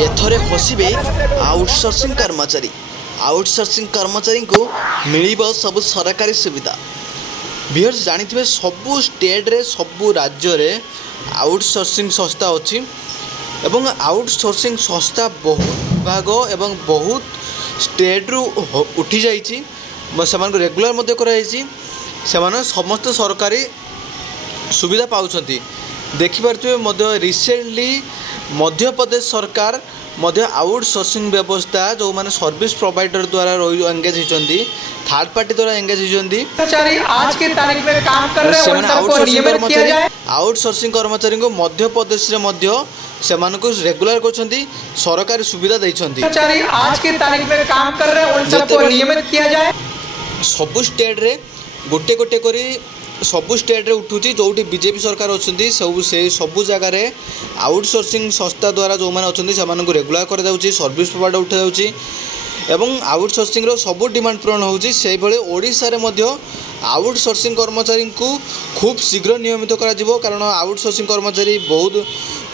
एथरे हसिबे outsourcing कर्मचारी को मिलिब सब सरकारी सुविधा। व्यूअर्स जानिथिबे सबु स्टेट रे सबु राज्य रे आउटसोर्सिंग संस्था अछि एवं आउटसोर्सिंग संस्था बहुत विभाग एवं बहुत स्टेट रु उठी जाइछि सेमान को रेगुलर मध्य कराइछि सेमान समस्त सरकारी सुविधा पाउछंती। देखिपारे मध्य रिसेंटली मध्य प्रदेश सरकार मध्य आउटसोर्सिंग व्यवस्था जो माने सर्विस प्रोवाइडर द्वारा एंगेज होती थर्ड पार्टी द्वारा एंगेज होती आज की तारीख में काम कर रहे हैं उन सबको नियमित किया जाए। आउटसोर्सिंग कर्मचारी को मध्य प्रदेश रे मध्य सेमान को रेगुलर करछंती सरकारी सुविधा दैछंती। आज की तारीख में काम कर रहे हैं उन सबको नियमित किया जाए। सबु स्टेट रे गोटे गोटे करी सबु स्टेट रे उठुची जोटी बीजेपी सरकार अच्छी सबु जगार आउटसोर्सिंग संस्था द्वारा जो मैंने अच्छे से रेगुलर कर सर्विस प्रोवाइडर उठा जाऊँगी एवं आउटसोर्सिंग सबु डिमांड पूरण होउची। से भले ओडिशा रे मध्य आउटसोर्सिंग कर्मचारी को खूब शीघ्र नियमित करा कारण आउटसोर्सिंग कर्मचारी बहुत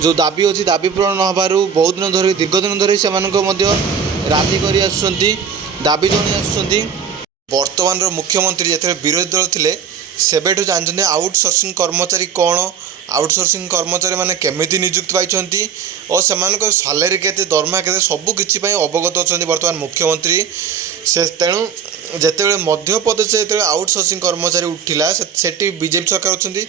जो दाबी अच्छी दाबी पूरण नहबारु बहुत दिन धरी दीर्घ दिन धरी से राजी कर दाबी जन आसुँच। वर्तमान मुख्यमंत्री जो विरोधी दल थे सेबेठू जानते आउटसोर्सिंग कर्मचारी कौन आउटसोर्सिंग कर्मचारी माने केमिति नियुक्त पाइछंती और सेमानक सालेरी केते दरमा केते सबु किछि पई अवगत अछंती वर्तमान मुख्यमंत्री से। तेणु जेतेबेले मध्य प्रदेश जेतेबेले आउटसोर्सिंग कर्मचारी उठिला सेठी बीजेपी सरकार अछंती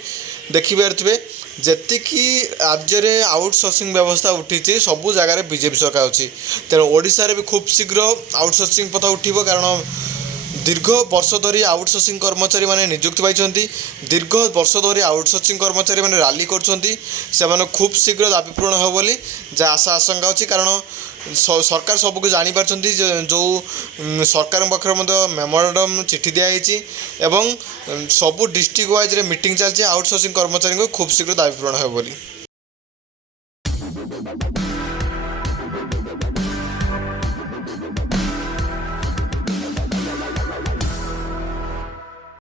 देखि पारथिबे जेतिकी राज्य रे आउटसोर्सिंग व्यवस्था उठी सबु जगार बीजेपी सरकार अछि। तेणु ओडिशा रे भी खूब शीघ्र आउटसोर्सिंग पथा उठिबो कारण दीर्घ वर्ष धरी आउटसोर्सिंग कर्मचारी माने नियुक्त पाइछंती दीर्घ वर्ष धरी आउटसोर्सिंग कर्मचारी माने रैली करछंती से खूब शीघ्र दाबी पूरण हो बोली जा आशा आशंका अछि कारण सरकार सबको जानी पारछंती जो सरकार पक्षर मेमोरेंडम चिठी दिया एवं सबु डिस्ट्रिक्ट वाइज रे मीटिंग चलछि आउटसोर्सिंग कर्मचारी को खूब शीघ्र दाबी पूरण हो बोली।